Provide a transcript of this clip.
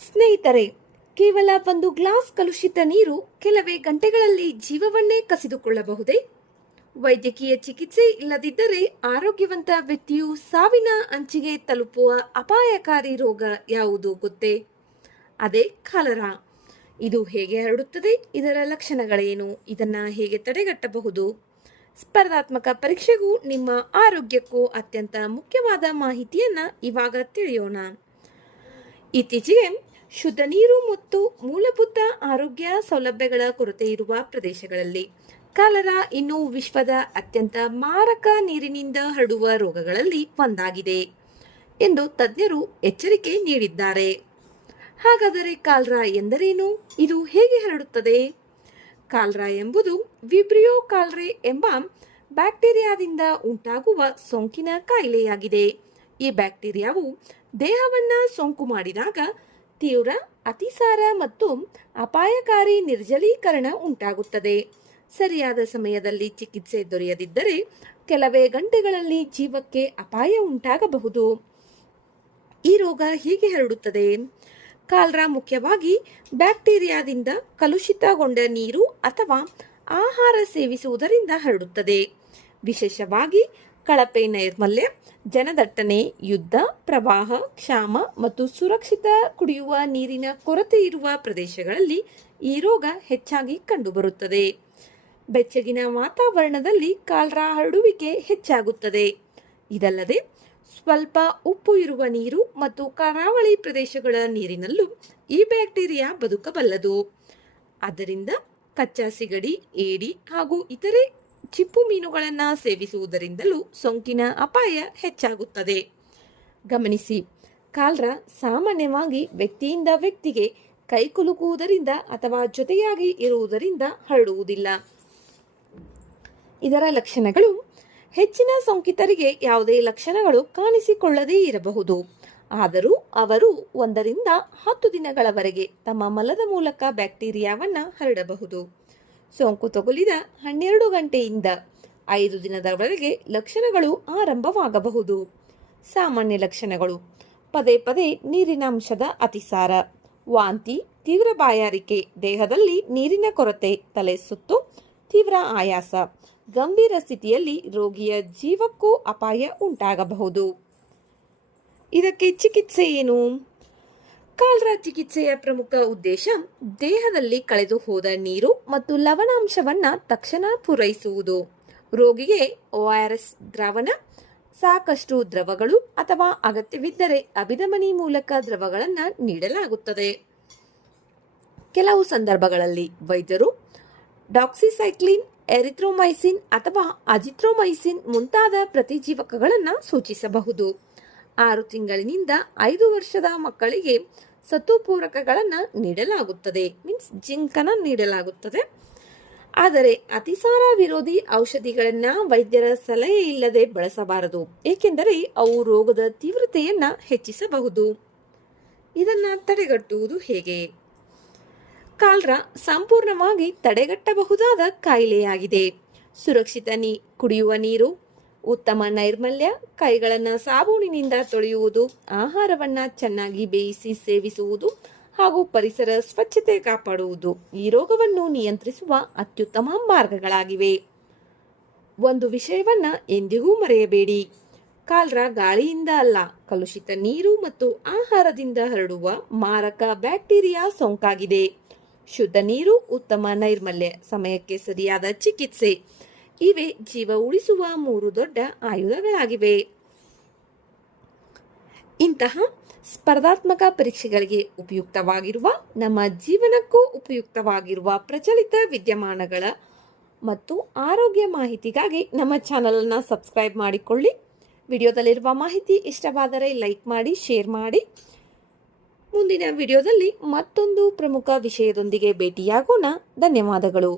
ಸ್ನೇಹಿತರೆ, ಕೇವಲ ಒಂದು ಗ್ಲಾಸ್ ಕಲುಷಿತ ನೀರು ಕೆಲವೇ ಗಂಟೆಗಳಲ್ಲಿ ಜೀವವನ್ನೇ ಕಸಿದುಕೊಳ್ಳಬಹುದೇ? ವೈದ್ಯಕೀಯ ಚಿಕಿತ್ಸೆ ಇಲ್ಲದಿದ್ದರೆ ಆರೋಗ್ಯವಂತ ವ್ಯಕ್ತಿಯು ಸಾವಿನ ಅಂಚಿಗೆ ತಲುಪುವ ಅಪಾಯಕಾರಿ ರೋಗ ಯಾವುದು ಗೊತ್ತೇ? ಅದೇ ಕಾಲರಾ. ಇದು ಹೇಗೆ ಹರಡುತ್ತದೆ? ಇದರ ಲಕ್ಷಣಗಳೇನು? ಇದನ್ನ ಹೇಗೆ ತಡೆಗಟ್ಟಬಹುದು? ಸ್ಪರ್ಧಾತ್ಮಕ ಪರೀಕ್ಷೆಗೂ ನಿಮ್ಮ ಆರೋಗ್ಯಕ್ಕೂ ಅತ್ಯಂತ ಮುಖ್ಯವಾದ ಮಾಹಿತಿಯನ್ನ ಇವಾಗ ತಿಳಿಯೋಣ. ಇತ್ತೀಚೆಗೆ ಶುದ್ಧ ನೀರು ಮತ್ತು ಮೂಲಭೂತ ಆರೋಗ್ಯ ಸೌಲಭ್ಯಗಳ ಕೊರತೆ ಇರುವ ಪ್ರದೇಶಗಳಲ್ಲಿ ಕಾಲರಾ ಇನ್ನೂ ವಿಶ್ವದ ಅತ್ಯಂತ ಮಾರಕ ನೀರಿನಿಂದ ಹರಡುವ ರೋಗಗಳಲ್ಲಿ ಒಂದಾಗಿದೆ ಎಂದು ತಜ್ಞರು ಎಚ್ಚರಿಕೆ ನೀಡಿದ್ದಾರೆ. ಹಾಗಾದರೆ ಕಾಲರಾ ಎಂದರೇನು? ಇದು ಹೇಗೆ ಹರಡುತ್ತದೆ? ಕಾಲರಾ ಎಂಬುದು ವಿಬ್ರಿಯೋ ಕಾಲರೆ ಎಂಬ ಬ್ಯಾಕ್ಟೀರಿಯಾದಿಂದ ಉಂಟಾಗುವ ಸೋಂಕಿನ ಕಾಯಿಲೆಯಾಗಿದೆ. ಈ ಬ್ಯಾಕ್ಟೀರಿಯಾವು ದೇಹವನ್ನ ಸೋಂಕು ಮಾಡಿದಾಗ ತೀವ್ರ ಅತಿಸಾರ ಮತ್ತು ಅಪಾಯಕಾರಿ ನಿರ್ಜಲೀಕರಣ ಉಂಟಾಗುತ್ತದೆ. ಸರಿಯಾದ ಸಮಯದಲ್ಲಿ ಚಿಕಿತ್ಸೆ ದೊರೆಯದಿದ್ದರೆ ಕೆಲವೇ ಗಂಟೆಗಳಲ್ಲಿ ಜೀವಕ್ಕೆ ಅಪಾಯ ಉಂಟಾಗಬಹುದು. ಈ ರೋಗ ಹೇಗೆ ಹರಡುತ್ತದೆ? ಕಾಲರಾ ಮುಖ್ಯವಾಗಿ ಬ್ಯಾಕ್ಟೀರಿಯಾದಿಂದ ಕಲುಷಿತಗೊಂಡ ನೀರು ಅಥವಾ ಆಹಾರ ಸೇವಿಸುವುದರಿಂದ ಹರಡುತ್ತದೆ. ವಿಶೇಷವಾಗಿ ಕಳಪೆ ನೈರ್ಮಲ್ಯ, ಜನದಟ್ಟಣೆ, ಯುದ್ಧ, ಪ್ರವಾಹ, ಕ್ಷಾಮ ಮತ್ತು ಸುರಕ್ಷಿತ ಕುಡಿಯುವ ನೀರಿನ ಕೊರತೆ ಇರುವ ಪ್ರದೇಶಗಳಲ್ಲಿ ಈ ರೋಗ ಹೆಚ್ಚಾಗಿ ಕಂಡುಬರುತ್ತದೆ. ಬೆಚ್ಚಗಿನ ವಾತಾವರಣದಲ್ಲಿ ಕಾಲರಾ ಹರಡುವಿಕೆ ಹೆಚ್ಚಾಗುತ್ತದೆ. ಇದಲ್ಲದೆ ಸ್ವಲ್ಪ ಉಪ್ಪು ಇರುವ ನೀರು ಮತ್ತು ಕರಾವಳಿ ಪ್ರದೇಶಗಳ ನೀರಿನಲ್ಲೂ ಈ ಬ್ಯಾಕ್ಟೀರಿಯಾ ಬದುಕಬಲ್ಲದು. ಆದ್ದರಿಂದ ಕಚ್ಚಾ ಸಿಗಡಿ, ಏಡಿ ಹಾಗೂ ಇತರೆ ಚಿಪ್ಪು ಮೀನುಗಳನ್ನು ಸೇವಿಸುವುದರಿಂದಲೂ ಸೋಂಕಿನ ಅಪಾಯ ಹೆಚ್ಚಾಗುತ್ತದೆ. ಗಮನಿಸಿ, ಕಾಲರಾ ಸಾಮಾನ್ಯವಾಗಿ ವ್ಯಕ್ತಿಯಿಂದ ವ್ಯಕ್ತಿಗೆ ಕೈಕುಲುಕುವುದರಿಂದ ಅಥವಾ ಜೊತೆಯಾಗಿ ಇರುವುದರಿಂದ ಹರಡುವುದಿಲ್ಲ. ಇದರ ಲಕ್ಷಣಗಳು: ಹೆಚ್ಚಿನ ಸೋಂಕಿತರಿಗೆ ಯಾವುದೇ ಲಕ್ಷಣಗಳು ಕಾಣಿಸಿಕೊಳ್ಳದೇ ಇರಬಹುದು, ಆದರೂ ಅವರು 1 ರಿಂದ 10 ದಿನಗಳವರೆಗೆ ತಮ್ಮ ಮಲದ ಮೂಲಕ ಬ್ಯಾಕ್ಟೀರಿಯಾವನ್ನು ಹರಡಬಹುದು. ಸೋಂಕು ತಗುಲಿದ 12 ಗಂಟೆಯಿಂದ 5 ದಿನದವರೆಗೆ ಲಕ್ಷಣಗಳು ಆರಂಭವಾಗಬಹುದು. ಸಾಮಾನ್ಯ ಲಕ್ಷಣಗಳು: ಪದೇ ಪದೇ ನೀರಿನ ಅಂಶದ ಅತಿಸಾರ, ವಾಂತಿ, ತೀವ್ರ ಬಾಯಾರಿಕೆ, ದೇಹದಲ್ಲಿ ನೀರಿನ ಕೊರತೆ, ತಲೆ ಸುತ್ತು, ತೀವ್ರ ಆಯಾಸ. ಗಂಭೀರ ಸ್ಥಿತಿಯಲ್ಲಿ ರೋಗಿಯ ಜೀವಕ್ಕೂ ಅಪಾಯ ಉಂಟಾಗಬಹುದು. ಇದಕ್ಕೆ ಚಿಕಿತ್ಸೆ ಏನು? ಕಾಲರಾ ಚಿಕಿತ್ಸೆಯ ಪ್ರಮುಖ ಉದ್ದೇಶ ದೇಹದಲ್ಲಿ ಕಳೆದು ಹೋದ ನೀರು ಮತ್ತು ಲವಣಾಂಶವನ್ನ ತಕ್ಷಣ ಪೂರೈಸುವುದು. ರೋಗಿಗೆ ORS ದ್ರಾವಣ, ಸಾಕಷ್ಟು ದ್ರವಗಳು ಅಥವಾ ಅಗತ್ಯವಿದ್ದರೆ ಅಭಿಧಮನಿ ಮೂಲಕ ದ್ರವಗಳನ್ನು ನೀಡಲಾಗುತ್ತದೆ. ಕೆಲವು ಸಂದರ್ಭಗಳಲ್ಲಿ ವೈದ್ಯರು ಡಾಕ್ಸಿಸೈಕ್ಲಿನ್, ಎರಿಥ್ರೊಮೈಸಿನ್ ಅಥವಾ ಅಜಿಥ್ರೊಮೈಸಿನ್ ಮುಂತಾದ ಪ್ರತಿಜೀವಕಗಳನ್ನು ಸೂಚಿಸಬಹುದು. 6 ತಿಂಗಳಿನಿಂದ 5 ವರ್ಷದ ಮಕ್ಕಳಿಗೆ ಸತ್ತುಪೂರಕಗಳನ್ನು ನೀಡಲಾಗುತ್ತದೆ, ಜಿಂಕನ್ನು ನೀಡಲಾಗುತ್ತದೆ. ಆದರೆ ಅತಿಸಾರ ವಿರೋಧಿ ಔಷಧಿಗಳನ್ನು ವೈದ್ಯರ ಸಲಹೆ ಇಲ್ಲದೆ ಬಳಸಬಾರದು, ಏಕೆಂದರೆ ಅವು ರೋಗದ ತೀವ್ರತೆಯನ್ನ ಹೆಚ್ಚಿಸಬಹುದು. ಇದನ್ನ ತಡೆಗಟ್ಟುವುದು ಹೇಗೆ? ಕಾಲರಾ ಸಂಪೂರ್ಣವಾಗಿ ತಡೆಗಟ್ಟಬಹುದಾದ ಕಾಯಿಲೆಯಾಗಿದೆ. ಸುರಕ್ಷಿತ ಕುಡಿಯುವ ನೀರು, ಉತ್ತಮ ನೈರ್ಮಲ್ಯ, ಕೈಗಳನ್ನು ಸಾಬೂನಿನಿಂದ ತೊಳೆಯುವುದು, ಆಹಾರವನ್ನು ಚೆನ್ನಾಗಿ ಬೇಯಿಸಿ ಸೇವಿಸುವುದು ಹಾಗೂ ಪರಿಸರ ಸ್ವಚ್ಛತೆ ಕಾಪಾಡುವುದು ಈ ರೋಗವನ್ನು ನಿಯಂತ್ರಿಸುವ ಅತ್ಯುತ್ತಮ ಮಾರ್ಗಗಳಾಗಿವೆ. ಒಂದು ವಿಷಯವನ್ನ ಎಂದಿಗೂ ಮರೆಯಬೇಡಿ: ಕಾಲರಾ ಗಾಳಿಯಿಂದ ಅಲ್ಲ, ಕಲುಷಿತ ನೀರು ಮತ್ತು ಆಹಾರದಿಂದ ಹರಡುವ ಮಾರಕ ಬ್ಯಾಕ್ಟೀರಿಯಾ ಸೋಂಕಾಗಿದೆ. ಶುದ್ಧ ನೀರು, ಉತ್ತಮ ನೈರ್ಮಲ್ಯ, ಸಮಯಕ್ಕೆ ಸರಿಯಾದ ಚಿಕಿತ್ಸೆ ಇವೇ ಜೀವ ಉಳಿಸುವ 3 ದೊಡ್ಡ ಆಯುಧಗಳಾಗಿವೆ. ಇಂತಹ ಸ್ಪರ್ಧಾತ್ಮಕ ಪರೀಕ್ಷೆಗಳಿಗೆ ಉಪಯುಕ್ತವಾಗಿರುವ, ನಮ್ಮ ಜೀವನಕ್ಕೂ ಉಪಯುಕ್ತವಾಗಿರುವ ಪ್ರಚಲಿತ ವಿದ್ಯಮಾನಗಳ ಮತ್ತು ಆರೋಗ್ಯ ಮಾಹಿತಿಗಾಗಿ ನಮ್ಮ ಚಾನಲನ್ನು ಸಬ್ಸ್ಕ್ರೈಬ್ ಮಾಡಿಕೊಳ್ಳಿ. ವಿಡಿಯೋದಲ್ಲಿರುವ ಮಾಹಿತಿ ಇಷ್ಟವಾದರೆ ಲೈಕ್ ಮಾಡಿ, ಶೇರ್ ಮಾಡಿ. ಮುಂದಿನ ವಿಡಿಯೋದಲ್ಲಿ ಮತ್ತೊಂದು ಪ್ರಮುಖ ವಿಷಯದೊಂದಿಗೆ ಭೇಟಿಯಾಗೋಣ. ಧನ್ಯವಾದಗಳು.